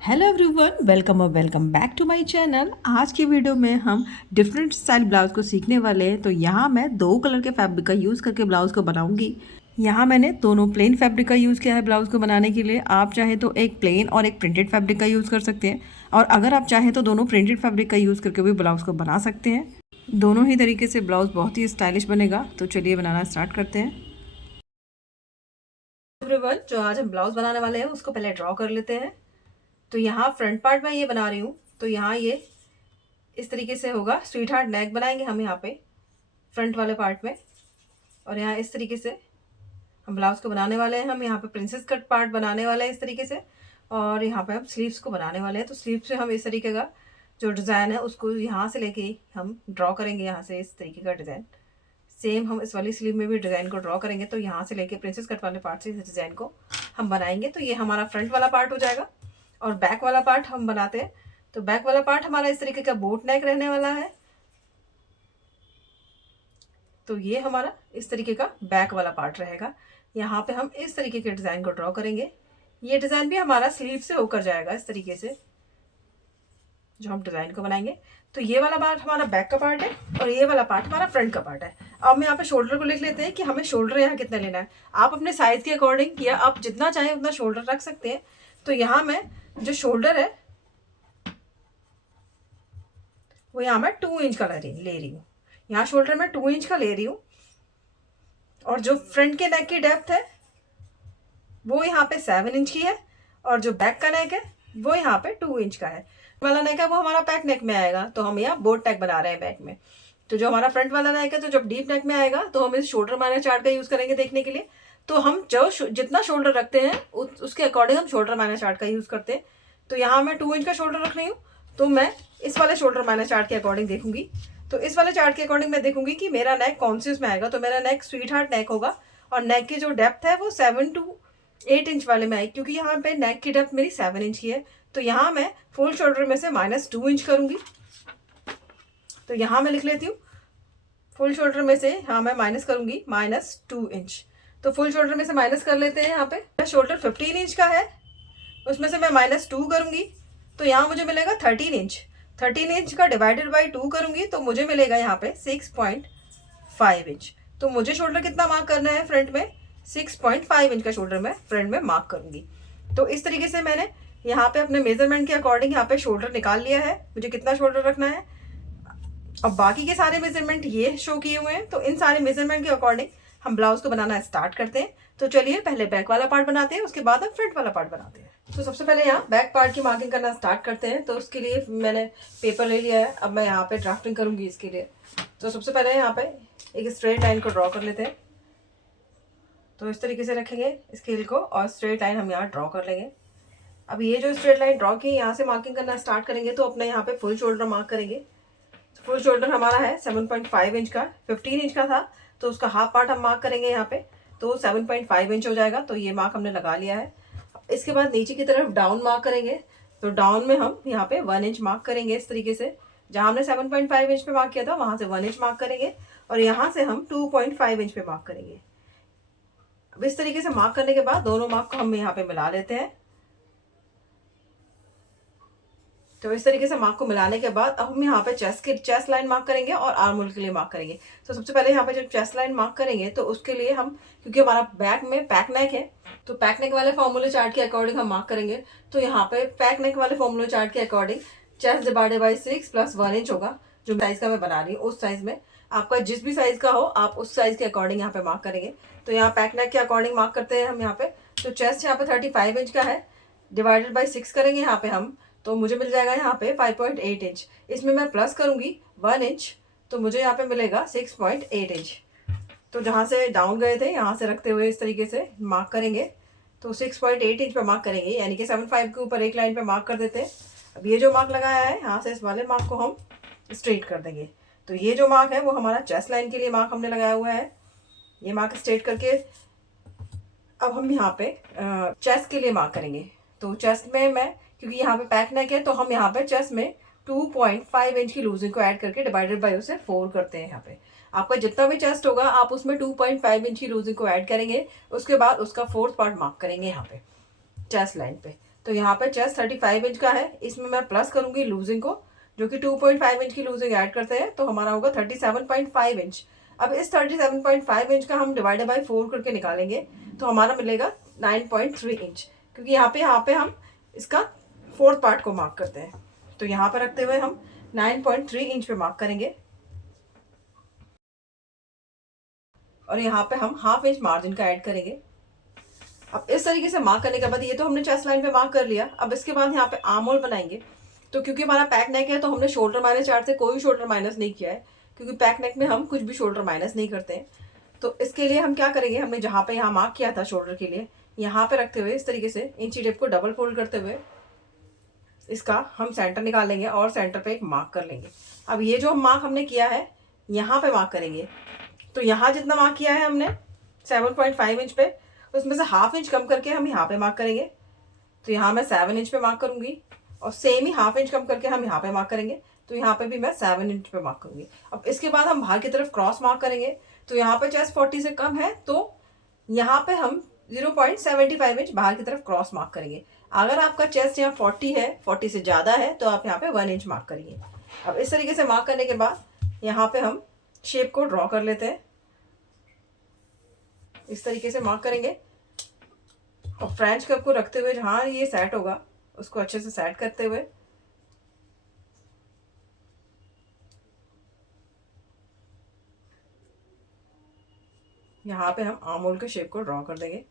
Hello everyone, welcome और welcome back to my channel. आज की वीडियो में हम डिफरेंट स्टाइल ब्लाउज को सीखने वाले हैं। तो यहाँ मैं दो कलर के फैब्रिक का यूज़ करके ब्लाउज को बनाऊंगी। यहाँ मैंने दोनों प्लेन फैब्रिक का यूज़ किया है ब्लाउज को बनाने के लिए। आप चाहें तो एक प्लेन और एक प्रिंटेड फैब्रिक का यूज़ कर सकते हैं, और अगर आप चाहें तो दोनों प्रिंटेड फैब्रिक का यूज़ करके भी ब्लाउज को बना सकते हैं। दोनों ही तरीके से ब्लाउज बहुत ही स्टाइलिश बनेगा। तो चलिए बनाना स्टार्ट करते हैं। एवरीवन, जो आज हम ब्लाउज बनाने वाले हैं उसको पहले ड्रॉ कर लेते हैं। तो यहाँ फ्रंट पार्ट में ये बना रही हूँ, तो यहाँ ये इस तरीके से होगा। स्वीट हार्ट नेक बनाएंगे हम यहाँ पे फ्रंट वाले पार्ट में, और यहाँ इस तरीके से हम ब्लाउज को बनाने वाले हैं। हम यहाँ पे प्रिंसेस कट पार्ट बनाने वाले हैं इस तरीके से, और यहाँ पे हम स्लीव्स को बनाने वाले हैं। तो स्लीव से हम इस तरीके का जो डिज़ाइन है उसको यहाँ से लेके हम ड्रॉ करेंगे। यहाँ से इस तरीके का डिज़ाइन सेम हम इस वाली स्लीव में भी डिज़ाइन को ड्रॉ करेंगे। तो यहाँ से लेके प्रिंसेस कट वाले पार्ट से इस डिज़ाइन को हम बनाएंगे। तो ये हमारा फ्रंट वाला पार्ट हो जाएगा। और बैक वाला पार्ट हम बनाते हैं। तो बैक वाला पार्ट हमारा इस तरीके का बोट नेक रहने वाला है। तो ये हमारा इस तरीके का बैक वाला पार्ट रहेगा। यहाँ पे हम इस तरीके के डिज़ाइन को ड्रॉ करेंगे। ये डिज़ाइन भी हमारा स्लीव से होकर जाएगा इस तरीके से, जो हम डिज़ाइन को बनाएंगे। तो ये वाला पार्ट हमारा बैक का पार्ट है, और ये वाला पार्ट हमारा फ्रंट का पार्ट है। अब हम यहाँ पे शोल्डर को लिख लेते हैं कि हमें शोल्डर यहाँ कितना लेना है। आप अपने साइज़ के अकॉर्डिंग या आप जितना चाहें उतना शोल्डर रख सकते हैं। तो यहाँ मैं जो शोल्डर है वो यहाँ मैं 2 इंच का ले रही हूँ। यहाँ शोल्डर में 2 इंच का ले रही हूँ, और जो फ्रंट के नेक की डेप्थ है वो यहाँ पे 7 इंच की है, और जो बैक का नेक है वो यहाँ पे 2 इंच का है। वाला नेक है वो हमारा बैक नेक में आएगा। तो हम यहाँ बोट नेक बना रहे हैं बैक में। तो जो हमारा फ्रंट वाला नेक है, तो जब डीप नेक में आएगा तो हम इस शोल्डर माइनस चार्ट का यूज़ करेंगे देखने के लिए। तो हम जो जितना शोल्डर रखते हैं उसके अकॉर्डिंग हम शोल्डर माइनस चार्ट का यूज़ करते हैं। तो यहाँ मैं 2 इंच का शोल्डर रख रही हूँ। तो मैं इस वाले शोल्डर माइनस चार्ट के अकॉर्डिंग देखूंगी। तो इस वाले चार्ट के अकॉर्डिंग मैं देखूंगी कि मेरा नेक कौन से उसमें आएगा। तो मेरा नेक स्वीट हार्ट नेक होगा, और नेक की जो डेप्थ है वो 7 to 8 इंच वाले में आएगी, क्योंकि यहाँ पे नेक की डेप्थ मेरी 7 इंच की है। तो यहाँ मैं फुल शोल्डर में से -2 इंच करूंगी। तो यहाँ मैं लिख लेती हूँ फुल शोल्डर में से, हाँ मैं माइनस करूंगी -2 इंच। तो फुल शोल्डर में से माइनस कर लेते हैं। यहाँ पे शोल्डर 15 इंच का है, उसमें से मैं -2 करूंगी। तो यहाँ मुझे मिलेगा 13 इंच। 13 इंच का डिवाइडेड बाई 2 करूंगी तो मुझे मिलेगा यहाँ पे 6.5 इंच। तो मुझे शोल्डर कितना मार्क करना है फ्रंट में? 6.5 इंच का शोल्डर मैं फ्रंट में मार्क करूंगी। तो इस तरीके से मैंने यहाँ पे अपने मेजरमेंट के अकॉर्डिंग यहाँ पे शोल्डर निकाल लिया है, मुझे कितना शोल्डर रखना है। अब बाकी के सारे मेजरमेंट ये शो किए हुए हैं। तो इन सारे मेजरमेंट के अकॉर्डिंग हम ब्लाउज को बनाना स्टार्ट करते हैं। तो चलिए पहले बैक वाला पार्ट बनाते हैं, उसके बाद हम फ्रंट वाला पार्ट बनाते हैं। तो सबसे पहले यहाँ बैक पार्ट की मार्किंग करना स्टार्ट करते हैं। तो उसके लिए मैंने पेपर ले लिया है। अब मैं यहाँ पे ड्राफ्टिंग करूंगी इसके लिए। तो सबसे पहले यहाँ पे एक स्ट्रेट लाइन को ड्रॉ कर लेते हैं। तो इस तरीके से रखेंगे स्केल को, और स्ट्रेट लाइन हम यहाँ ड्रॉ कर लेंगे। अब ये जो स्ट्रेट लाइन ड्रॉ की, यहाँ से मार्किंग करना स्टार्ट करेंगे। तो अपने यहाँ पे फुल शोल्डर मार्क करेंगे। फुल शोल्डर हमारा है 7.5 इंच का, 15 इंच का था तो उसका हाफ पार्ट हम मार्क करेंगे यहाँ पे। तो 7.5 इंच हो जाएगा। तो ये मार्क हमने लगा लिया है। इसके बाद नीचे की तरफ डाउन मार्क करेंगे। तो डाउन में हम यहाँ पे 1 इंच मार्क करेंगे इस तरीके से। जहाँ हमने 7.5 इंच पे मार्क किया था वहाँ से 1 इंच मार्क करेंगे, और यहाँ से हम 2.5 इंच पे मार्क करेंगे। अब इस तरीके से मार्क करने के बाद दोनों मार्क को हम यहाँ पे मिला लेते हैं। तो इस तरीके से मार्क को मिलाने के बाद अब हम यहाँ पे चेस्ट लाइन मार्क करेंगे और आर्म होल के लिए मार्क करेंगे। तो सबसे पहले यहाँ पे जब चेस्ट लाइन मार्क करेंगे तो उसके लिए हम, क्योंकि हमारा बैक में पैक नेक है, तो पैक नेक वाले फॉर्मूले चार्ट के अकॉर्डिंग हम मार्क करेंगे। तो यहाँ पे पैक नेक वाले फॉर्मूले चार्ट के according chest divided by 6 + 1 inch होगा। जो साइज का मैं बना रही हूँ उस साइज में, आपका जिस भी साइज का हो आप उस साइज के अकॉर्डिंग यहाँ पे मार्क करेंगे। तो यहाँ पैक नेक के अकॉर्डिंग मार्क करते हैं हम यहाँ पे। तो चेस्ट यहाँ पे 35 इंच का है, डिवाइडेड बाई 6 करेंगे यहाँ पे हम, तो मुझे मिल जाएगा यहाँ पे 5.8 इंच। इसमें मैं प्लस करूँगी 1 इंच, तो मुझे यहाँ पे मिलेगा 6.8 इंच। तो जहाँ से डाउन गए थे यहाँ से रखते हुए इस तरीके से मार्क करेंगे। तो 6.8 इंच पे मार्क करेंगे, यानी कि 7.5 के ऊपर एक लाइन पे मार्क कर देते हैं। अब ये जो मार्क लगाया है यहाँ से इस वाले मार्क को हम स्ट्रेट कर देंगे। तो ये जो मार्क है वो हमारा चेस्ट लाइन के लिए मार्क हमने लगाया हुआ है। ये मार्क स्ट्रेट करके अब हम यहाँ पे चेस्ट के लिए मार्क करेंगे। तो चेस्ट में मैं, क्योंकि यहाँ पे पैक नेक है, तो हम यहाँ पे चेस्ट में 2.5 इंच की लूजिंग को ऐड करके डिवाइडेड बाय उसे 4 करते हैं। यहाँ पे आपका जितना भी चेस्ट होगा आप उसमें 2.5 इंच की लूजिंग को ऐड करेंगे। उसके बाद उसका 4th पार्ट मार्क करेंगे यहाँ पे चेस्ट लाइन पे। तो यहाँ पे चेस्ट 35 इंच का है, इसमें मैं प्लस करूँगी लूजिंग को, जो कि 2.5 इंच की लूजिंग ऐड करते हैं, तो हमारा होगा 37.5 इंच। अब इस 37.5 इंच का हम डिवाइडेड बाई 4 करके निकालेंगे, तो हमारा मिलेगा 9.3 इंच, क्योंकि यहाँ पे हम इसका फोर्थ पार्ट को मार्क करते हैं। तो यहाँ पर रखते हुए हम 9.3 इंच पे मार्क करेंगे, और यहाँ पे हम हाफ इंच मार्जिन का ऐड करेंगे। अब इस तरीके से मार्क करने के बाद ये तो हमने चेस्ट लाइन पे मार्क कर लिया। अब इसके बाद यहाँ पे आर्म होल बनाएंगे। तो क्योंकि हमारा पैक नेक है, तो हमने शोल्डर -4 से कोई शोल्डर माइनस नहीं किया है, क्योंकि पैक नेक में हम कुछ भी शोल्डर माइनस नहीं करते हैं। तो इसके लिए हम क्या करेंगे, हमने जहाँ पे यहाँ मार्क किया था शोल्डर के लिए, यहाँ पे रखते हुए इस तरीके से इंची टेप को डबल फोल्ड करते हुए इसका हम सेंटर निकाल लेंगे और सेंटर पे एक मार्क कर लेंगे। अब ये जो मार्क हमने किया है यहाँ पे मार्क करेंगे। तो यहाँ जितना मार्क किया है हमने 7.5 इंच पे, उसमें से हाफ इंच कम करके हम यहाँ पे मार्क करेंगे। तो यहाँ मैं 7 इंच पे मार्क करूँगी, और सेम ही हाफ इंच कम करके हम यहाँ पे मार्क करेंगे। तो यहाँ पे भी मैं 7 इंच पे मार्क करूँगी। अब इसके बाद हम बाहर की तरफ क्रॉस मार्क करेंगे। तो यहाँ पे चेस्ट 40 से कम है, तो यहाँ पे हम 0.75 इंच बाहर की तरफ क्रॉस मार्क करेंगे। अगर आपका चेस्ट यहाँ 40 है, 40 से ज़्यादा है, तो आप यहाँ पे 1 इंच मार्क करिए। अब इस तरीके से मार्क करने के बाद यहाँ पे हम शेप को ड्रॉ कर लेते हैं। इस तरीके से मार्क करेंगे, और फ्रेंच कर्व को रखते हुए जहाँ ये सेट होगा उसको अच्छे से सेट करते हुए यहाँ पे हम आर्म होल के शेप को ड्रॉ कर देंगे।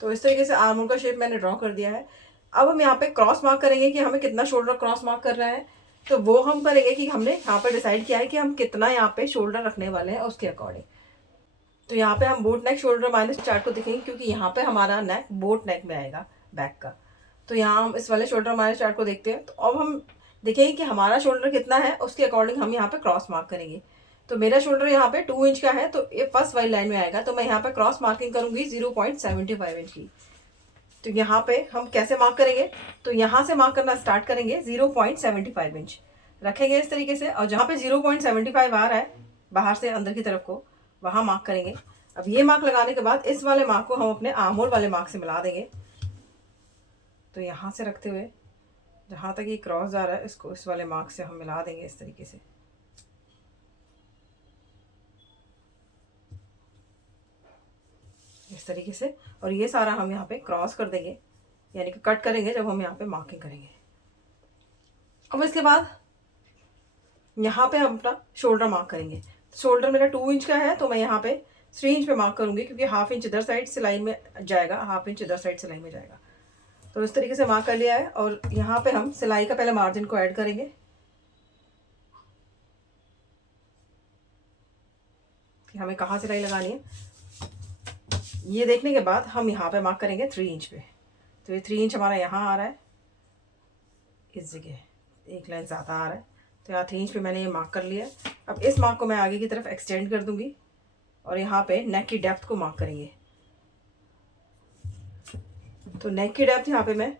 तो इस तरीके से आर्म होल का शेप मैंने ड्रॉ कर दिया है। अब हम यहाँ पे क्रॉस मार्क करेंगे कि हमें कितना शोल्डर क्रॉस मार्क करना है। तो वो हम करेंगे कि हमने यहाँ पे डिसाइड किया है कि हम कितना यहाँ पे शोल्डर रखने वाले हैं उसके अकॉर्डिंग। तो यहाँ पे हम बोट नेक शोल्डर -4 को देखेंगे, क्योंकि यहाँ पे हमारा नेक बोट नेक में आएगा बैक का। तो यहाँ हम इस वाले शोल्डर -4 को देखते हैं। तो अब हम देखेंगे कि हमारा शोल्डर कितना है, उसके अकॉर्डिंग हम यहाँ पे क्रॉस मार्क करेंगे। तो मेरा शोल्डर यहाँ पे 2 इंच का है, तो ये फर्स्ट वाली लाइन में आएगा। तो मैं यहाँ पे क्रॉस मार्किंग करूँगी 0.75 इंच की। तो यहाँ पे हम कैसे मार्क करेंगे, तो यहाँ से मार्क करना स्टार्ट करेंगे 0.75 इंच रखेंगे इस तरीके से, और जहाँ पे 0.75 आ रहा है बाहर से अंदर की तरफ को, वहाँ मार्क करेंगे। अब ये मार्क लगाने के बाद इस वाले मार्क को हम अपने आर्म होल वाले मार्क से मिला देंगे। तो यहाँ से रखते हुए जहाँ तक ये क्रॉस जा रहा है, इसको इस वाले मार्क से हम मिला देंगे इस तरीके से। इस तरीके से, और ये सारा हम यहाँ पे क्रॉस कर देंगे, यानी कि कट करेंगे जब हम यहाँ पे मार्किंग करेंगे। अब इसके बाद यहाँ पे हम अपना शोल्डर मार्क करेंगे। शोल्डर मेरा 2 इंच का है, तो मैं यहाँ पे 3 इंच पे मार्क करूँगी, क्योंकि हाफ इंच इधर साइड सिलाई में जाएगा, हाफ इंच इधर साइड सिलाई में जाएगा। तो इस तरीके से मार्क कर लिया है, और यहाँ पे हम सिलाई का पहले मार्जिन को ऐड करेंगे। कि हमें कहाँ सिलाई लगानी है, ये देखने के बाद हम यहाँ पे मार्क करेंगे 3 इंच पे। तो ये 3 इंच हमारा यहाँ आ रहा है, इस जगह एक लाइन ज़्यादा आ रहा है, तो यहाँ 3 इंच पे मैंने ये मार्क कर लिया है। अब इस मार्क को मैं आगे की तरफ एक्सटेंड कर दूंगी, और यहाँ पे नेक की डेप्थ को मार्क करेंगे। तो नेक की डेप्थ यहाँ पे मैं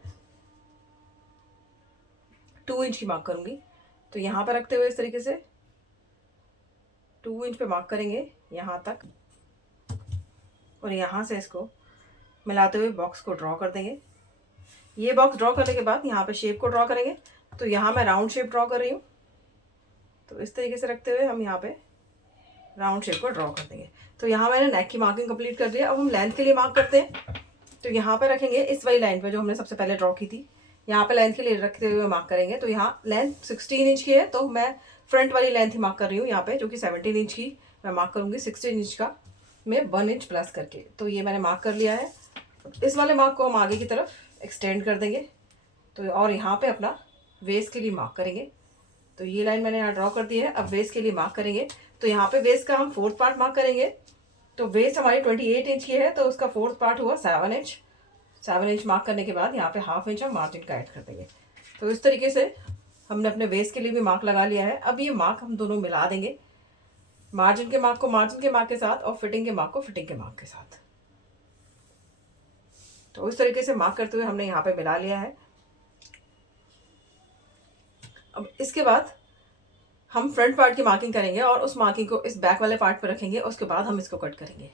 2 इंच की मार्क करूँगी। तो यहाँ पर रखते हुए इस तरीके से 2 इंच पे मार्क करेंगे यहाँ तक, और यहाँ से इसको मिलाते हुए बॉक्स को ड्रॉ कर देंगे। ये बॉक्स ड्रॉ करने के बाद यहाँ पे शेप को ड्रॉ करेंगे। तो यहाँ मैं राउंड शेप ड्रॉ कर रही हूँ। तो इस तरीके से रखते हुए हम यहाँ पे राउंड शेप को ड्रॉ कर देंगे। तो यहाँ मैंने नेक की मार्किंग कंप्लीट कर दिया। अब हम लेंथ के लिए मार्क करते हैं। तो यहाँ पे रखेंगे इस वाली लाइन पे जो हमने सबसे पहले ड्रॉ की थी, यहाँ पे लेंथ के लिए रखते हुए मार्क करेंगे। तो यहाँ लेंथ 16 इंच की है, तो मैं फ्रंट वाली लेंथ ही मार्क कर रही हूँ यहाँ पे, जो कि 17 इंच की मैं मार्क करूँगी 16 इंच का मैं 1 इंच प्लस करके। तो ये मैंने मार्क कर लिया है। इस वाले मार्क को हम आगे की तरफ एक्सटेंड कर देंगे। तो और यहाँ पे अपना वेस्ट के लिए मार्क करेंगे। तो ये लाइन मैंने यहाँ ड्रॉ कर दी है। अब वेस्ट के लिए मार्क करेंगे। तो यहाँ पे वेस्ट का हम 4th पार्ट मार्क करेंगे। तो वेस्ट हमारी 28 इंच की है, तो उसका 4th पार्ट हुआ 7 इंच। 7 इंच मार्क करने के बाद यहाँ पे हाफ इंच हम मार्जिन का ऐड कर देंगे। तो इस तरीके से हमने अपने वेस्ट के लिए भी मार्क लगा लिया है। अब ये मार्क हम दोनों मिला देंगे, मार्जिन के मार्क को मार्जिन के मार्क के साथ, और फिटिंग के मार्क को फिटिंग के मार्क के साथ। तो इस तरीके से मार्क करते हुए हमने यहाँ पे मिला लिया है। अब इसके बाद हम फ्रंट पार्ट की मार्किंग करेंगे, और उस मार्किंग को इस बैक वाले पार्ट पर रखेंगे। उसके बाद हम इसको कट करेंगे।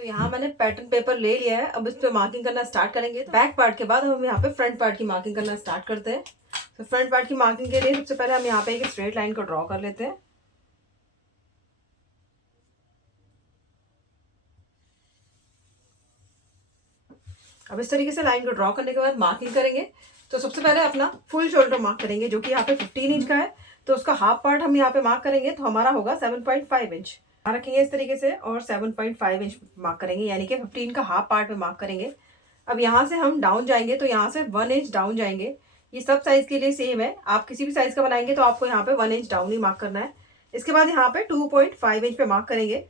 तो यहाँ मैंने पैटर्न पेपर ले लिया है, अब इस पे मार्किंग करना स्टार्ट करेंगे। बैक पार्ट के बाद हम यहाँ पे फ्रंट पार्ट की मार्किंग करना स्टार्ट करते हैं। तो फ्रंट पार्ट की मार्किंग के लिए सबसे पहले हम यहाँ पे एक स्ट्रेट लाइन को ड्रॉ कर लेते हैं। अब इस तरीके से लाइन को ड्रॉ करने के बाद मार्किंग करेंगे। तो सबसे पहले अपना फुल शोल्डर मार्क करेंगे, जो कि यहाँ पे 15 इंच का है। तो उसका हाफ पार्ट हम यहाँ पे मार्क करेंगे, तो हमारा होगा 7.5 इंच रखेंगे इस तरीके से, और 7.5 इंच मार्क करेंगे, यानी कि 15 का हाफ पार्ट में मार्क करेंगे। अब यहाँ से हम डाउन जाएंगे, तो यहाँ से 1 इंच डाउन जाएंगे। ये सब साइज के लिए सेम है, आप किसी भी साइज का बनाएंगे तो आपको यहाँ पे 1 इंच डाउन ही मार्क करना है। इसके बाद यहाँ पे 2.5 इंच पे मार्क करेंगे,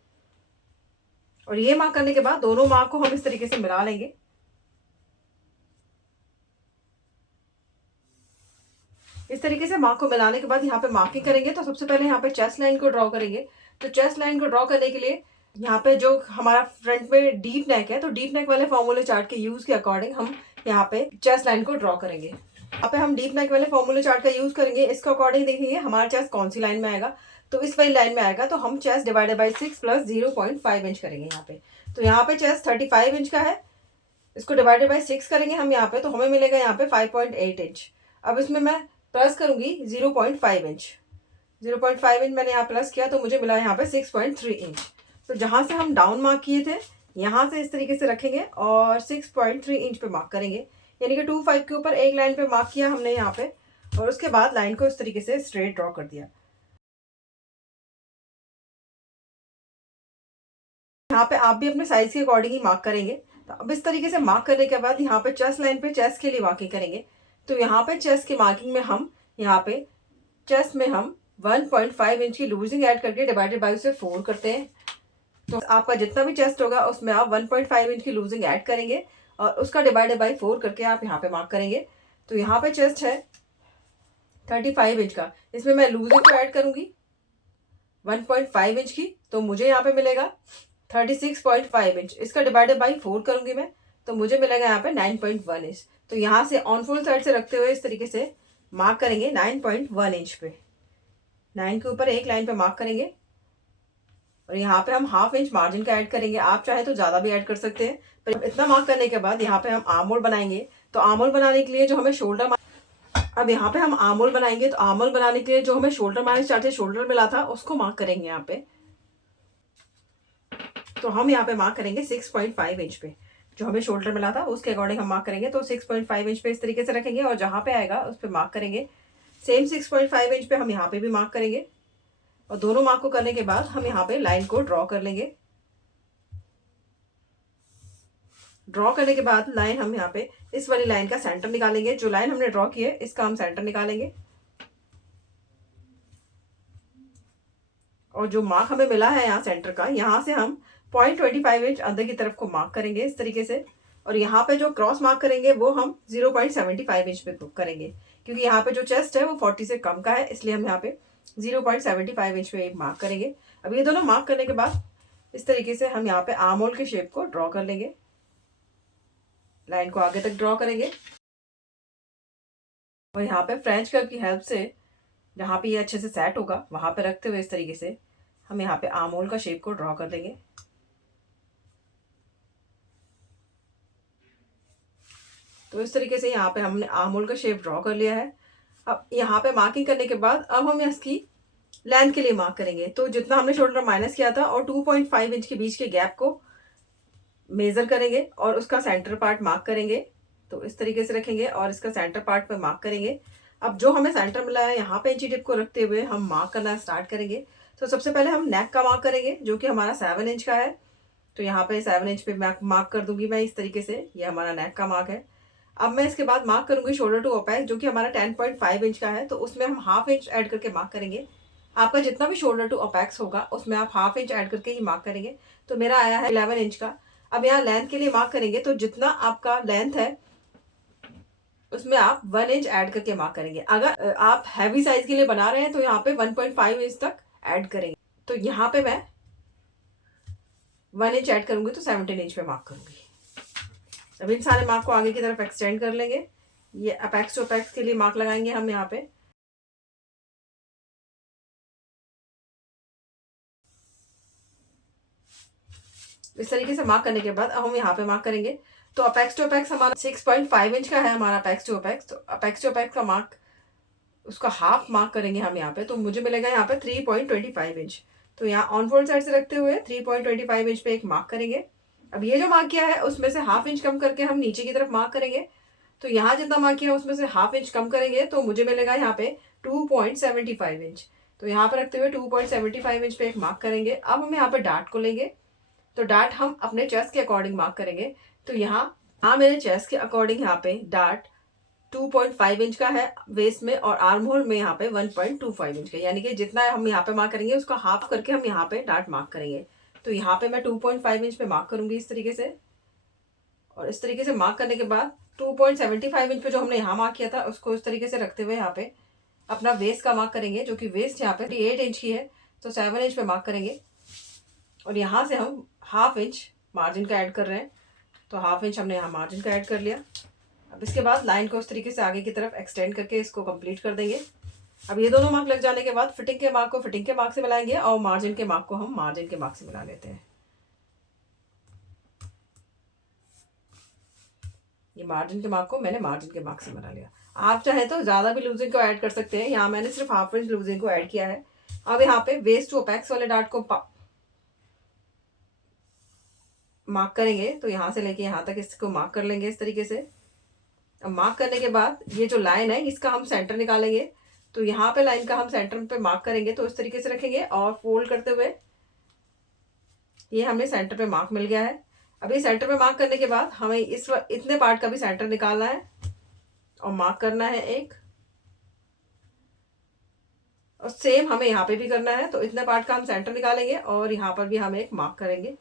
और ये मार्क करने के बाद दोनों मार्क को हम इस तरीके से मिला लेंगे। इस तरीके से मार्क को मिलाने के बाद यहाँ पे मार्किंग करेंगे। तो सबसे पहले यहाँ पे चेस्ट लाइन को ड्रॉ करेंगे। तो चेस्ट लाइन को ड्रॉ करने के लिए यहाँ पे जो हमारा फ्रंट में डीप नेक है, तो डीप नेक वाले फॉर्मूले चार्ट के यूज के अकॉर्डिंग हम यहाँ पे चेस्ट लाइन को ड्रॉ करेंगे। यहाँ पे हम डीप नेक वाले फॉर्मूले चार्ट का यूज करेंगे, इसके अकॉर्डिंग देखेंगे हमारा चेस्ट कौन सी लाइन में आएगा। तो इस वाली लाइन में आएगा, तो हम chest divided by 6 plus 0.5 inch करेंगे यहाँ पे। तो यहाँ पे चेस्ट 35 इंच का है, इसको डिवाइडेड बाई 6 करेंगे हम यहाँ पे, तो हमें मिलेगा यहाँ पे 5.8 इंच। अब इसमें मैं प्लस करूंगी 0.5 इंच। 0.5 इंच मैंने यहाँ प्लस किया, तो मुझे मिला यहाँ पे 6.3 इंच। तो जहां से हम डाउन मार्क किए थे, यहाँ से इस तरीके से रखेंगे और 6.3 इंच पे मार्क करेंगे, यानी कि 2.5 के ऊपर एक लाइन पे मार्क किया हमने यहाँ पे, और उसके बाद लाइन को इस तरीके से स्ट्रेट ड्रॉ कर दिया। यहाँ पे आप भी अपने साइज के अकॉर्डिंग ही मार्क करेंगे। तो अब इस तरीके से मार्क करने के बाद यहाँ पे चेस्ट लाइन पे चेस्ट के लिए मार्किंग करेंगे। तो यहाँ पे चेस्ट की मार्किंग में हम यहाँ पे चेस्ट में हम 1.5 इंच की लूजिंग ऐड करके डिवाइडेड बाई उसे 4 करते हैं। तो आपका जितना भी चेस्ट होगा उसमें आप 1.5 इंच की लूजिंग ऐड करेंगे, और उसका डिवाइडेड बाई 4 करके आप यहाँ पे मार्क करेंगे। तो यहाँ पे चेस्ट है 35 इंच का, इसमें मैं लूजिंग को ऐड करूंगी 1.5 इंच की, तो मुझे यहाँ पे मिलेगा 36.5 इंच। इसका डिवाइडेड बाई 4 करूंगी मैं, तो मुझे मिलेगा यहाँ पे 9.1 इंच। तो यहाँ से ऑन फुल साइड से रखते हुए इस तरीके से मार्क करेंगे 9.1 इंच पे। 9 के ऊपर एक लाइन पे मार्क करेंगे, और यहाँ पे हम हाफ इंच मार्जिन का ऐड करेंगे। आप चाहे तो ज़्यादा भी ऐड कर सकते हैं, पर इतना मार्क करने के बाद यहाँ पे हम आर्म होल बनाएंगे। तो आर्म होल बनाने के लिए जो हमें शोल्डर, अब यहाँ पे हम आर्म होल बनाएंगे, तो आर्म होल बनाने के लिए जो हमें शोल्डर माइनस 4 से शोल्डर मिला था उसको मार्क करेंगे यहाँ पे। तो हम यहाँ पे मार्क करेंगे 6.5 इंच पे, जो हमें शोल्डर मिला था उसके अकॉर्डिंग हम मार्क करेंगे। तो 6.5 इंच पे इस तरीके से रखेंगे, और जहाँ पे आएगा उस पर मार्क करेंगे। सेम 6.5 इंच पे हम यहाँ पे भी मार्क करेंगे, और दोनों मार्क को करने के बाद हम यहाँ पे लाइन को ड्रॉ कर लेंगे। ड्रॉ करने के बाद लाइन हम यहाँ पे इस वाली लाइन का सेंटर निकालेंगे। जो लाइन हमने ड्रॉ की है इसका हम सेंटर निकालेंगे, और जो मार्क हमें मिला है यहाँ सेंटर का, यहाँ से हम 0.25 इंच अंदर की तरफ को मार्क करेंगे इस तरीके से। और यहाँ पे जो क्रॉस मार्क करेंगे वो हम 0.75 इंच पे करेंगे, क्योंकि यहाँ पे जो चेस्ट है वो 40 से कम का है, इसलिए हम यहाँ पे 0.75 इंच पे मार्क करेंगे। अब ये दोनों मार्क करने के बाद इस तरीके से हम यहाँ पे आर्म होल के शेप को ड्रॉ कर लेंगे। लाइन को आगे तक ड्रॉ करेंगे, और यहाँ पे फ्रेंच कर्व की हेल्प से जहाँ पे ये अच्छे से सेट होगा वहां पे रखते हुए इस तरीके से हम यहाँ पे आर्म होल का शेप को ड्रॉ कर देंगे। तो इस तरीके से यहाँ पे हमने आर्म होल का शेप ड्रॉ कर लिया है। अब यहाँ पे मार्किंग करने के बाद अब हम इसकी लेंथ के लिए मार्क करेंगे। तो जितना हमने शोल्डर माइनस किया था और 2.5 इंच के बीच के गैप को मेजर करेंगे, और उसका सेंटर पार्ट मार्क करेंगे। तो इस तरीके से रखेंगे और इसका सेंटर पार्ट पे मार्क करेंगे। अब जो हमें सेंटर मिला है यहाँ पे इंची टिप को रखते हुए हम मार्क करना स्टार्ट करेंगे। तो सबसे पहले हम नेक का मार्क करेंगे, जो कि हमारा 7 इंच का है। तो यहाँ पे 7 इंच पे मार्क कर दूंगी मैं इस तरीके से, ये हमारा नेक का मार्क है। अब मैं इसके बाद मार्क करूंगी शोल्डर टू ओपैक, जो कि हमारा 10.5 इंच का है। तो उसमें हम हाफ इंच ऐड करके मार्क करेंगे। आपका जितना भी शोल्डर टू ओपैक्स होगा उसमें आप हाफ इंच ऐड करके ही मार्क करेंगे। तो मेरा आया है 11 इंच का। अब यहाँ लेंथ के लिए मार्क करेंगे, तो जितना आपका लेंथ है उसमें आप 1 इंच ऐड करके मार्क करेंगे। अगर आप हैवी साइज के लिए बना रहे हैं तो यहाँ पे 1.5 इंच तक ऐड करेंगे। तो यहाँ पे मैं 1 इंच ऐड करूंगी, तो 17 इंच पे मार्क करूंगी। अब इन सारे मार्क को आगे की तरफ एक्सटेंड कर लेंगे। ये अपेक्स टू अपेक्स के लिए मार्क लगाएंगे हम यहाँ पे। इस तरीके से मार्क करने के बाद अब हम यहाँ पे मार्क करेंगे। तो अपेक्स टू अपेक्स हमारा 6.5 इंच का है हमारा अपेक्स टू अपेक्स। तो अपेक्स टू अपेक्स का मार्क, उसका हाफ मार्क करेंगे हम यहाँ पे, तो मुझे मिलेगा यहाँ पे 3.25 इंच। तो यहाँ ऑन फोल्ड साइड से रखते हुए 3.25 इंच पे एक मार्क करेंगे। अब ये जो मार्क किया है उसमें से हाफ इंच कम करके हम नीचे की तरफ मार्क करेंगे। तो यहाँ जितना मार्क किया उसमें से हाफ इंच कम करेंगे तो मुझे मिलेगा यहाँ पे 2.75 इंच। तो यहाँ पर रखते हुए 2.75 इंच पे एक मार्क करेंगे। अब हम यहाँ पे डार्ट को लेंगे। तो डार्ट हम अपने चेस्ट के अकॉर्डिंग मार्क करेंगे। तो यहाँ मेरे चेस्ट के अकॉर्डिंग यहाँ पे डार्ट 2.5 इंच का है वेस्ट में, और आर्म होल में यहाँ पे 1.25 इंच का, यानी कि जितना हम यहाँ पे मार्क करेंगे उसका हाफ करके हम यहाँ पे डार्ट मार्क करेंगे। तो यहाँ पे मैं 2.5 इंच पे मार्क करूंगी इस तरीके से। और इस तरीके से मार्क करने के बाद 2.75 इंच पे जो हमने यहाँ मार्क किया था उसको इस तरीके से रखते हुए यहाँ पे अपना वेस्ट का मार्क करेंगे, जो कि वेस्ट यहाँ पे 8 इंच की है। तो 7 इंच पे मार्क करेंगे और यहाँ से हम हाफ इंच मार्जिन का ऐड कर रहे हैं। तो हाफ इंच हमने यहाँ मार्जिन का ऐड कर लिया। अब इसके बाद लाइन को इस तरीके से आगे की तरफ एक्सटेंड करके इसको कंप्लीट कर देंगे। अब ये दोनों मार्क लग जाने के बाद फिटिंग के मार्क को फिटिंग के मार्क से मिलाएंगे और मार्जिन के मार्क को हम मार्जिन के मार्क से मिला लेते हैं। ये मार्जिन के मार्क को मैंने मार्जिन के मार्क से मिला लिया। आप चाहे तो ज़्यादा भी लूजिंग को ऐड कर सकते हैं। यहाँ मैंने सिर्फ हाफ इंच लूजिंग को ऐड किया है। अब यहाँ पे वेस्ट टू अपेक्स वाले डार्ट को मार्क करेंगे। तो यहाँ से लेके यहाँ तक इसको मार्क कर लेंगे इस तरीके से। अब मार्क करने के बाद ये जो लाइन है इसका हम सेंटर निकालेंगे। तो यहाँ पे लाइन का हम सेंटर पे मार्क करेंगे। तो इस तरीके से रखेंगे और फोल्ड करते हुए ये हमें सेंटर पे मार्क मिल गया है। अभी सेंटर पे मार्क करने के बाद हमें इतने पार्ट का भी सेंटर निकालना है और मार्क करना है एक, और सेम हमें यहाँ पे भी करना है। तो इतने पार्ट का हम सेंटर निकालेंगे और यहाँ पर भी हम एक मार्क करेंगे।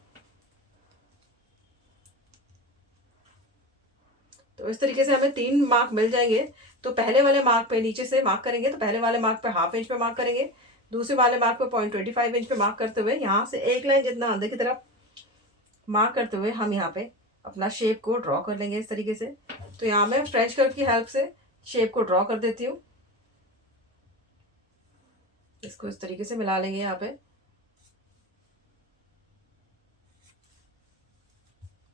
तो इस तरीके से हमें 3 मार्क मिल जाएंगे। तो पहले वाले मार्क पे नीचे से मार्क करेंगे। तो पहले वाले मार्क पे हाफ इंच पे मार्क करेंगे। दूसरे वाले मार्क पे 0.25 इंच पे मार्क करते हुए यहाँ से एक लाइन जितना अंदर की तरफ मार्क करते हुए हम यहाँ पे अपना शेप को ड्रॉ कर लेंगे इस तरीके से। तो यहाँ मैं फ्रेंच कर्व की हेल्प से शेप को ड्रॉ कर देती हूँ। इसको इस तरीके से मिला लेंगे यहाँ पे।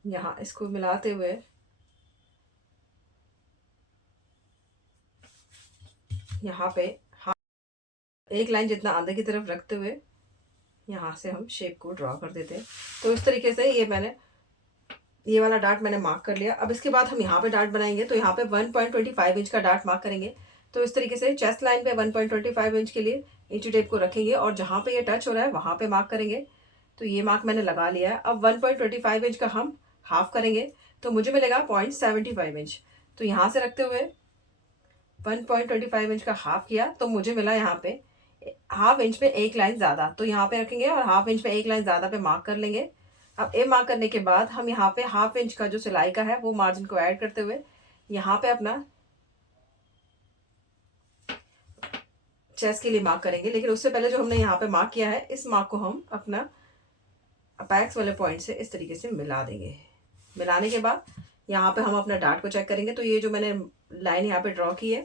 यहाँ इसको मिलाते हुए यहाँ पे एक लाइन जितना अंदर की तरफ रखते हुए यहाँ से हम शेप को ड्रॉ कर देते हैं। तो इस तरीके से ये वाला डार्ट मैंने मार्क कर लिया। अब इसके बाद हम यहाँ पे डार्ट बनाएंगे। तो यहाँ पे 1.25 इंच का डार्ट मार्क करेंगे। तो इस तरीके से चेस्ट लाइन पे 1.25 इंच के लिए इंची टेप को रखेंगे और जहाँ पे ये टच हो रहा है वहाँ पे मार्क करेंगे। तो ये मार्क मैंने लगा लिया है। अब 1.25 इंच का हम हाफ करेंगे। तो मुझे मिलेगा 0.75 इंच। तो यहाँ से रखते हुए 1.25 इंच का हाफ किया तो मुझे मिला यहाँ पे हाफ इंच पे एक लाइन ज़्यादा। तो यहाँ पे रखेंगे और हाफ इंच पे एक लाइन ज़्यादा पे मार्क कर लेंगे। अब ए मार्क करने के बाद हम यहाँ पे हाफ इंच का जो सिलाई का है वो मार्जिन को ऐड करते हुए यहाँ पे अपना चेस्ट के लिए मार्क करेंगे। लेकिन उससे पहले जो हमने यहाँ पे मार्क किया है इस मार्क को हम अपना अपेक्स वाले पॉइंट से इस तरीके से मिला देंगे। मिलाने के बाद यहाँ पे हम अपना डार्ट को चेक करेंगे। तो ये जो मैंने लाइन यहाँ पे ड्रॉ की है,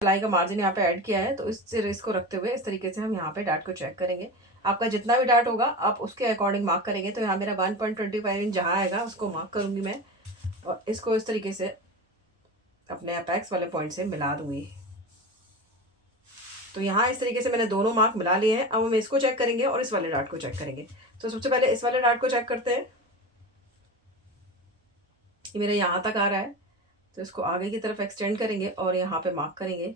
सिलाई का मार्जिन यहाँ पे ऐड किया है, तो इसको रखते हुए इस तरीके से हम यहाँ पे डार्ट को चेक करेंगे। आपका जितना भी डार्ट होगा आप उसके अकॉर्डिंग मार्क करेंगे। तो यहाँ मेरा 1.25 इंच जहाँ आएगा उसको मार्क करूँगी मैं और इसको इस तरीके से अपने अपेक्स वाले पॉइंट से मिला दूंगी। तो यहाँ इस तरीके से मैंने दोनों मार्क मिला लिए हैं। अब हम इसको चेक करेंगे और इस वाले डार्ट को चेक करेंगे। तो सबसे पहले इस वाले डार्ट को चेक करते हैं। ये मेरा यहाँ तक आ रहा है, तो इसको आगे की तरफ एक्सटेंड करेंगे और यहाँ पे मार्क करेंगे।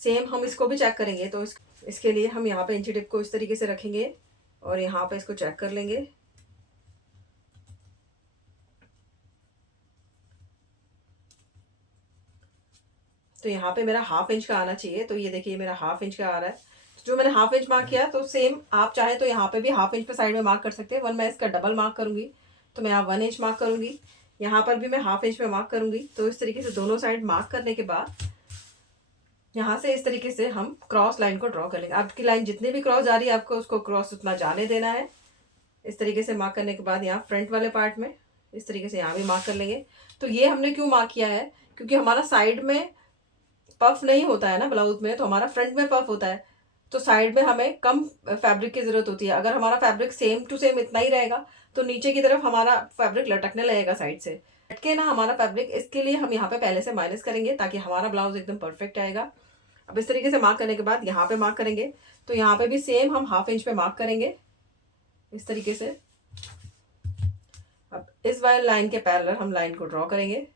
सेम हम इसको भी चेक करेंगे। तो इसके लिए हम यहाँ पे इंची टिप को इस तरीके से रखेंगे और यहाँ पे इसको चेक कर लेंगे। तो यहाँ पे मेरा हाफ इंच का आना चाहिए। तो ये देखिए मेरा हाफ इंच का आ रहा है। जो मैंने हाफ इंच मार्क किया, तो सेम आप चाहे तो यहाँ पे भी हाफ इंच पे साइड में मार्क कर सकते हैं। मैं इसका डबल मार्क करूंगी। तो मैं यहाँ 1 इंच मार्क करूंगी। यहाँ पर भी मैं हाफ इंच पे मार्क करूंगी। तो इस तरीके से दोनों साइड मार्क करने के बाद यहाँ से इस तरीके से हम क्रॉस लाइन को ड्रॉ कर लेंगे। आपकी लाइन जितनी भी क्रॉस जा रही है आपको उसको क्रॉस उतना जाने देना है। इस तरीके से मार्क करने के बाद यहाँ फ्रंट वाले पार्ट में इस तरीके से यहाँ भी मार्क कर लेंगे। तो ये हमने क्यों मार्क किया है, क्योंकि हमारा साइड में पफ नहीं होता है ना ब्लाउज में, तो हमारा फ्रंट में पफ होता है। तो साइड में हमें कम फैब्रिक की ज़रूरत होती है। अगर हमारा फैब्रिक सेम टू सेम इतना ही रहेगा तो नीचे की तरफ हमारा फैब्रिक लटकने लगेगा साइड से, लटके ना हमारा फैब्रिक। इसके लिए हम यहाँ पे पहले से माइनस करेंगे ताकि हमारा ब्लाउज एकदम परफेक्ट आएगा। अब इस तरीके से मार्क करने के बाद यहाँ पे मार्क करेंगे, तो यहाँ पे भी सेम हम 1/2 इंच पे मार्क करेंगे इस तरीके से। अब इस वाले लाइन के पैरेलल हम लाइन को ड्रॉ करेंगे।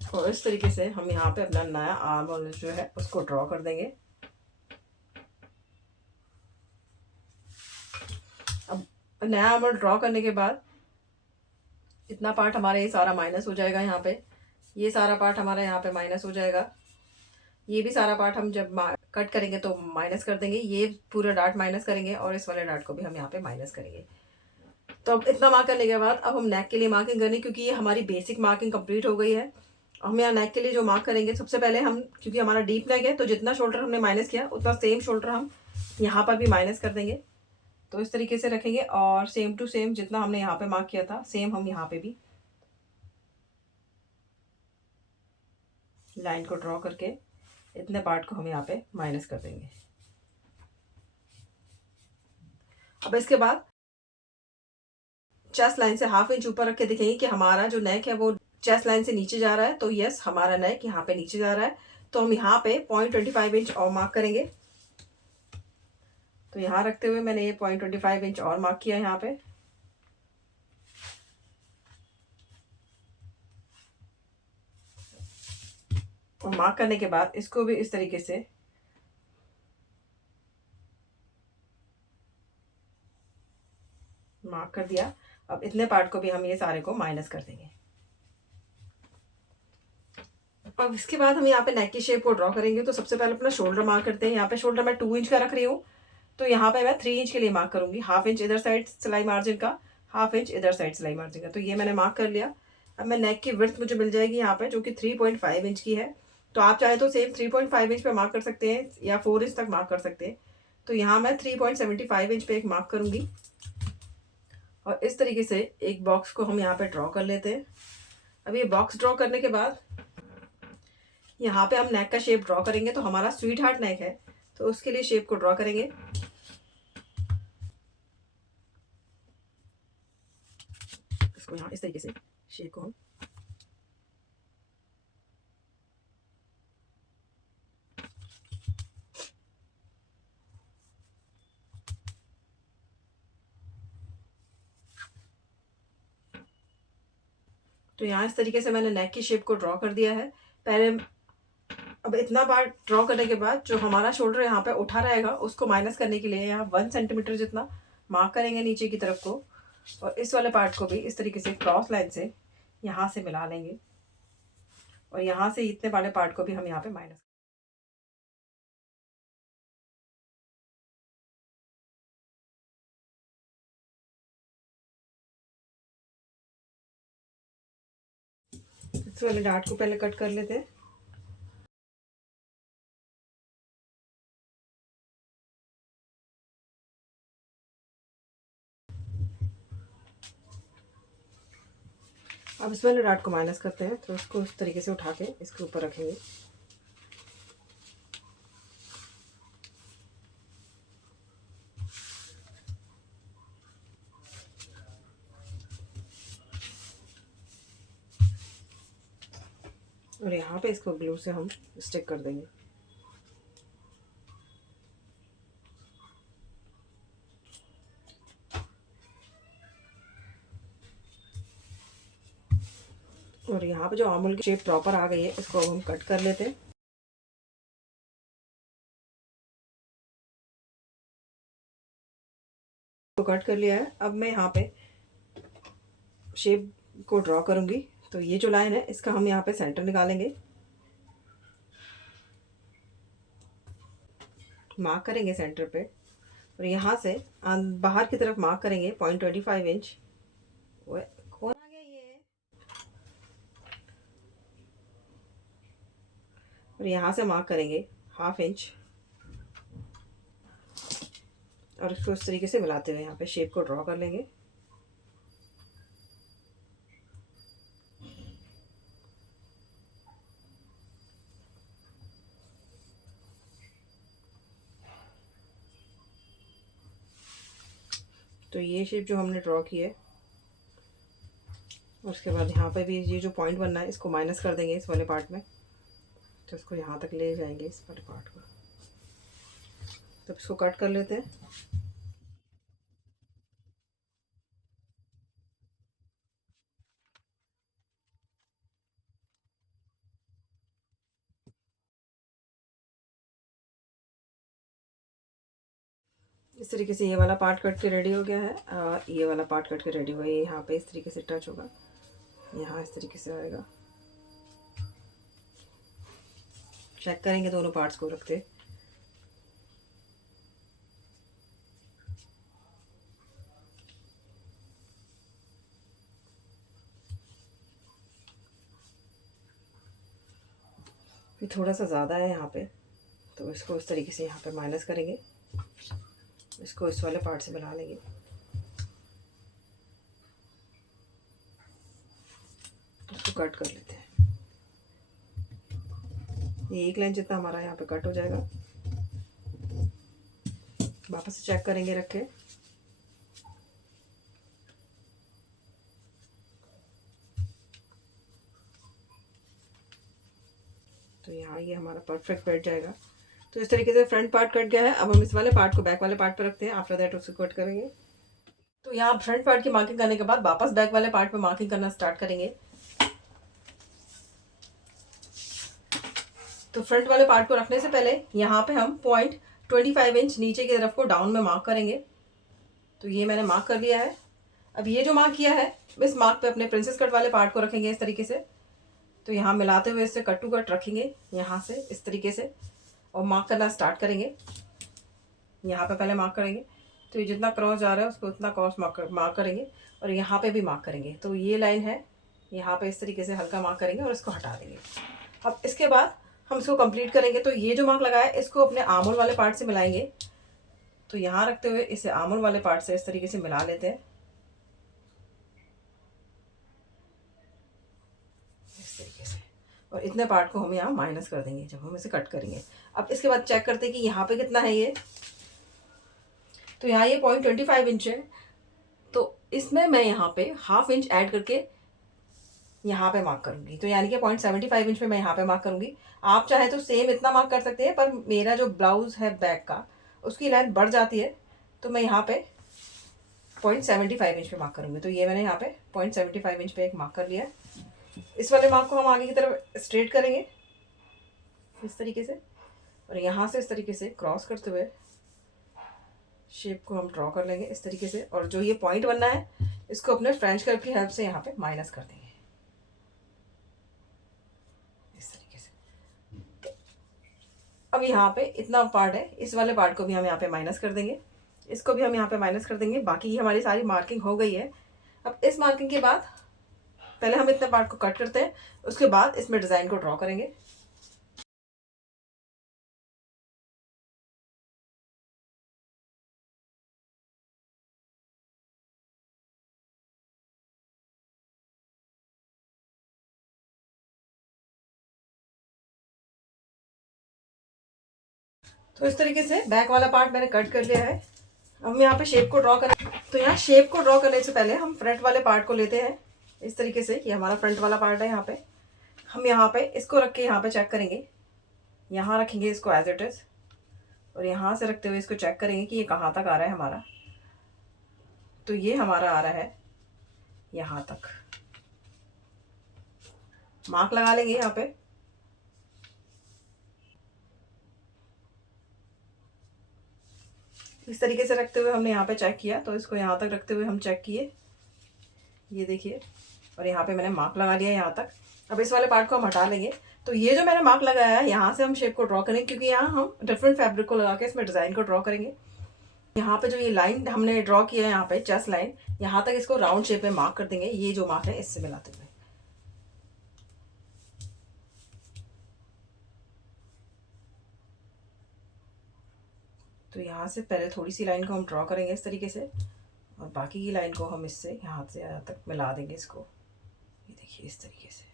और इस तरीके से हम यहाँ पे अपना नया आर्म होल जो है उसको ड्रॉ कर देंगे। अब नया आर्म होल ड्रॉ करने के बाद इतना पार्ट हमारा ये सारा माइनस हो जाएगा। यहाँ पे ये सारा पार्ट हमारा यहाँ पे माइनस हो जाएगा। ये भी सारा पार्ट हम जब कट करेंगे तो माइनस कर देंगे। ये पूरा डार्ट माइनस करेंगे और इस वाले डार्ट को भी हम यहाँ पे माइनस करेंगे। तो अब इतना मार्क करने के बाद अब हम नेक के लिए मार्किंग करनी, क्योंकि ये हमारी बेसिक मार्किंग कंप्लीट हो गई है। हम यहाँ नेक के लिए जो मार्क करेंगे, सबसे पहले हम, क्योंकि हमारा डीप नेक है तो जितना शोल्डर हमने माइनस किया उतना सेम शोल्डर हम यहाँ पर भी माइनस कर देंगे। तो इस तरीके से रखेंगे और सेम टू सेम जितना हमने यहाँ पे मार्क किया था सेम हम यहाँ पे भी लाइन को ड्रॉ करके इतने पार्ट को हम यहाँ पे माइनस कर देंगे। अब इसके बाद चेस्ट लाइन से 1/2 इंच ऊपर रख के देखेंगे कि हमारा जो नेक है वो चेस्ट लाइन से नीचे जा रहा है। तो यस, हमारा नेक यहाँ पे नीचे जा रहा है। तो हम यहाँ पे 0.25 इंच और मार्क करेंगे। तो यहाँ रखते हुए मैंने ये 0.25 इंच और मार्क किया यहाँ पे। और मार्क करने के बाद इसको भी इस तरीके से मार्क कर दिया। अब इतने पार्ट को भी हम ये सारे को माइनस कर देंगे। अब इसके बाद हम यहाँ पे नेक की शेप को ड्रॉ करेंगे। तो सबसे पहले अपना शोल्डर मार्क करते हैं। यहाँ पे शोल्डर मैं 2 इंच का रख रही हूँ, तो यहाँ पे मैं 3 इंच के लिए मार्क करूंगी। 1/2 इंच इधर साइड सिलाई मार्जिन का, 1/2 इंच इधर साइड सिलाई मार्जिन का। तो ये मैंने मार्क कर लिया। अब मैं नेक की विड्थ मुझे मिल जाएगी यहाँ पे, जो कि 3.5 इंच की है। तो आप चाहे तो सेम 3.5 इंच पे मार्क कर सकते हैं या 4 इंच तक मार्क कर सकते हैं। तो यहाँ मैं 3.75 इंच पे एक मार्क करूंगी। और इस तरीके से एक बॉक्स को हम यहाँ पे ड्रॉ कर लेते हैं। अब ये बॉक्स ड्रॉ करने के बाद यहाँ पे हम नेक का शेप ड्रॉ करेंगे। तो हमारा स्वीट हार्ट नेक है, तो उसके लिए शेप को ड्रॉ करेंगे। इसको यहाँ इस तरीके से शेप को हम तो यहाँ इस तरीके से मैंने नेक की शेप को ड्रॉ कर दिया है पहले। अब इतना पार्ट ड्रॉ करने के बाद जो हमारा शोल्डर यहाँ पे उठा रहेगा उसको माइनस करने के लिए यहाँ 1 सेंटीमीटर जितना मार्क करेंगे नीचे की तरफ को। और इस वाले पार्ट को भी इस तरीके से क्रॉस लाइन से यहाँ से मिला लेंगे। और यहाँ से इतने वाले पार्ट को भी हम यहाँ पे माइनस। इस वाले डार्ट को पहले कट कर लेते हैं। अब इस वाले डार्ट को माइनस करते हैं। तो इसको इस तरीके से उठा के इसके ऊपर रखेंगे। और यहाँ पे इसको ग्लू से हम स्टिक कर देंगे। और यहाँ पे जो आर्म होल की शेप प्रॉपर आ गई है, इसको अब हम कट कर लेते हैं। तो कट कर लिया है। अब मैं यहाँ पे शेप को ड्रॉ करूंगी। तो ये जो लाइन है इसका हम यहाँ पे सेंटर निकालेंगे, मार्क करेंगे सेंटर पे। और यहाँ से बाहर की तरफ मार्क करेंगे 0.25 इंच। कौन आ गया ये? और यहाँ से मार्क करेंगे 1/2 इंच। और इसको इस तरीके से मिलाते हुए यहाँ पे शेप को ड्रॉ कर लेंगे। तो ये शेप जो हमने ड्रॉ की है, उसके बाद यहाँ पे भी ये जो पॉइंट बनना है इसको माइनस कर देंगे इस वाले पार्ट में। तो इसको यहाँ तक ले जाएंगे इस वाले पार्ट को। तो इसको कट कर लेते हैं। इस तरीके से ये वाला पार्ट कट के रेडी हो गया है और ये वाला पार्ट कट के रेडी हुआ है। यहाँ पे इस तरीके से टच होगा, यहाँ इस तरीके से आएगा। चेक करेंगे दोनों पार्ट्स को रखते। ये थोड़ा सा ज़्यादा है यहाँ पे, तो इसको इस तरीके से यहाँ पे माइनस करेंगे। इसको इस वाले पार्ट से मिला लेंगे। इसको कट कर लेते हैं। ये एक लाइन जितना हमारा यहाँ पे कट हो जाएगा। वापस से चेक करेंगे रख के। तो यहाँ ये हमारा परफेक्ट बैठ जाएगा। तो इस तरीके से फ्रंट पार्ट कट गया है। अब हम इस वाले पार्ट को बैक वाले पार्ट पे रखते हैं। आफ्टर दैट उसको कट करेंगे। तो यहाँ फ्रंट पार्ट की मार्किंग करने के बाद वापस बैक वाले पार्ट पे मार्किंग करना स्टार्ट करेंगे। तो फ्रंट वाले पार्ट को रखने से पहले यहाँ पे हम पॉइंट 25 इंच नीचे की तरफ को डाउन में मार्क करेंगे। तो ये मैंने मार्क कर लिया है। अब ये जो मार्क किया है इस मार्क पे अपने प्रिंसेस कट वाले पार्ट को रखेंगे इस तरीके से। तो यहाँ मिलाते हुए इससे कट टू कट रखेंगे यहाँ से इस तरीके से और मार्क करना स्टार्ट करेंगे। यहाँ पे पहले मार्क करेंगे। तो ये जितना क्रॉस जा रहा है उसको उतना क्रॉस मार्क करेंगे और यहाँ पे भी मार्क करेंगे। तो ये लाइन है, यहाँ पे इस तरीके से हल्का मार्क करेंगे और इसको हटा देंगे। अब इसके बाद हम इसको कंप्लीट करेंगे। तो ये जो मार्क लगाया है इसको अपने आर्म होल वाले पार्ट से मिलाएंगे। तो यहाँ रखते हुए इसे आर्म होल वाले पार्ट से इस तरीके से मिला लेते हैं इस तरीके से। और इतने पार्ट को हम यहाँ माइनस कर देंगे जब हम इसे कट करेंगे। अब इसके बाद चेक करते हैं कि यहाँ पे कितना है ये। तो यहाँ ये 0.25 इंच है। तो इसमें मैं यहाँ पे ½ इंच ऐड करके यहाँ पे मार्क करूँगी। तो यानी कि 0.75 इंच पे मैं यहाँ पे मार्क करूँगी। आप चाहे तो सेम इतना मार्क कर सकते हैं, पर मेरा जो ब्लाउज़ है बैक का उसकी लेंथ बढ़ जाती है, तो मैं यहाँ पे 0.75 इंच पे मार्क करूँगी। तो ये मैंने यहाँ पे 0.75 इंच पे एक मार्क कर लिया है। इस वाले मार्क को हम आगे की तरफ स्ट्रेट करेंगे इस तरीके से और यहाँ से इस तरीके से क्रॉस करते हुए शेप को हम ड्रॉ कर लेंगे इस तरीके से। और जो ये पॉइंट बनना है इसको अपने फ्रेंच कर्व की हेल्प से यहाँ पे माइनस कर देंगे इस तरीके से। अब यहाँ पे इतना पार्ट है, इस वाले पार्ट को भी हम यहाँ पे माइनस कर देंगे। इसको भी हम यहाँ पे माइनस कर देंगे। बाकी हमारी सारी मार्किंग हो गई है। अब इस मार्किंग के बाद पहले हम इतने पार्ट को कट करते हैं, उसके बाद इसमें डिज़ाइन को ड्रॉ करेंगे। तो इस तरीके से बैक वाला पार्ट मैंने कट कर लिया है। अब हम यहाँ पे शेप को ड्रॉ करें। तो यहाँ शेप को ड्रॉ करने से पहले हम फ्रंट वाले पार्ट को लेते हैं इस तरीके से। ये हमारा फ्रंट वाला पार्ट है। यहाँ पे हम यहाँ पे इसको रख के यहाँ पे चेक करेंगे। यहाँ रखेंगे इसको एज इट इज़ और यहाँ से रखते हुए इसको चेक करेंगे कि ये कहाँ तक आ रहा है हमारा। तो ये हमारा आ रहा है यहाँ तक। मार्क लगा लेंगे यहाँ पे। इस तरीके से रखते हुए हमने यहाँ पे चेक किया। तो इसको यहाँ तक रखते हुए हम चेक किए, ये देखिए, और यहाँ पे मैंने मार्क लगा लिया यहाँ तक। अब इस वाले पार्ट को हम हटा लेंगे। तो ये जो मैंने मार्क लगाया है यहाँ से हम शेप को ड्रॉ करेंगे, क्योंकि यहाँ हम डिफरेंट फैब्रिक को लगा के इसमें डिज़ाइन को ड्रॉ करेंगे। यहाँ पे जो ये लाइन हमने ड्रॉ किया है यहाँ पे चेस्ट लाइन, यहाँ तक इसको राउंड शेप में मार्क कर देंगे। ये जो मार्क है इससे मिलाते हुए। तो तो यहाँ से पहले थोड़ी सी लाइन को हम ड्रॉ करेंगे इस तरीके से, और बाकी की लाइन को हम इससे यहाँ से यहाँ तक मिला देंगे इसको। ये देखिए इस तरीके से।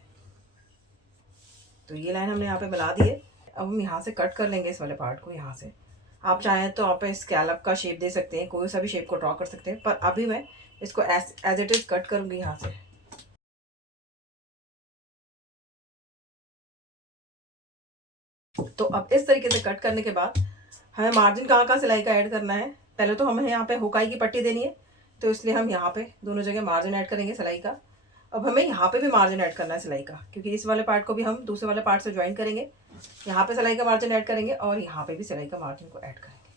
तो ये लाइन हमने यहाँ पे मिला दी है। अब हम यहाँ से कट कर लेंगे इस वाले पार्ट को। यहाँ से आप चाहें तो आप स्कैलप का शेप दे सकते हैं, कोई सा भी शेप को ड्रॉ कर सकते हैं, पर अभी मैं इसको एज इट इज़ कट करूँगी यहाँ से। तो अब इस तरीके से कट करने के बाद हमें मार्जिन कहाँ सिलाई का ऐड करना है। पहले तो हमें यहाँ पे हुकाई की पट्टी देनी है, तो इसलिए हम यहाँ पे दोनों जगह मार्जिन ऐड करेंगे सिलाई का। अब हमें यहाँ पे भी मार्जिन ऐड करना है सिलाई का, क्योंकि इस वाले पार्ट को भी हम दूसरे वाले पार्ट से ज्वाइन करेंगे। यहाँ पे सिलाई का मार्जिन ऐड करेंगे और यहाँ पे भी सिलाई का मार्जिन को ऐड करेंगे।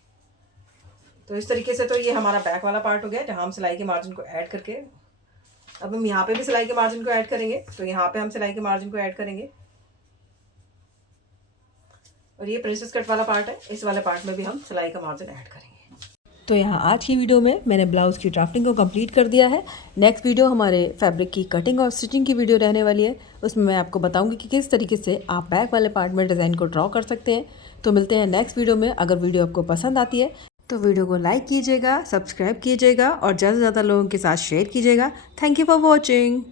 तो इस तरीके से तो ये हमारा बैक वाला पार्ट हो गया, जहाँ हम सिलाई के मार्जिन को ऐड करके अब हम यहाँ पे भी सिलाई के मार्जिन को ऐड करेंगे। तो यहाँ पे हम सिलाई के मार्जिन को ऐड करेंगे, और ये प्रिंसेस कट वाला पार्ट है, इस वाले पार्ट में भी हम सिलाई का मार्जिन ऐड करेंगे। तो यहाँ आज की वीडियो में मैंने ब्लाउज़ की ड्राफ्टिंग को कंप्लीट कर दिया है। नेक्स्ट वीडियो हमारे फैब्रिक की कटिंग और स्टिचिंग की वीडियो रहने वाली है। उसमें मैं आपको बताऊंगी कि किस तरीके से आप बैक वाले पार्ट में डिज़ाइन को ड्रॉ कर सकते हैं। तो मिलते हैं नेक्स्ट वीडियो में। अगर वीडियो आपको पसंद आती है तो वीडियो को लाइक कीजिएगा, सब्सक्राइब कीजिएगा और ज़्यादा से ज़्यादा लोगों के साथ शेयर कीजिएगा। Thank you for watching.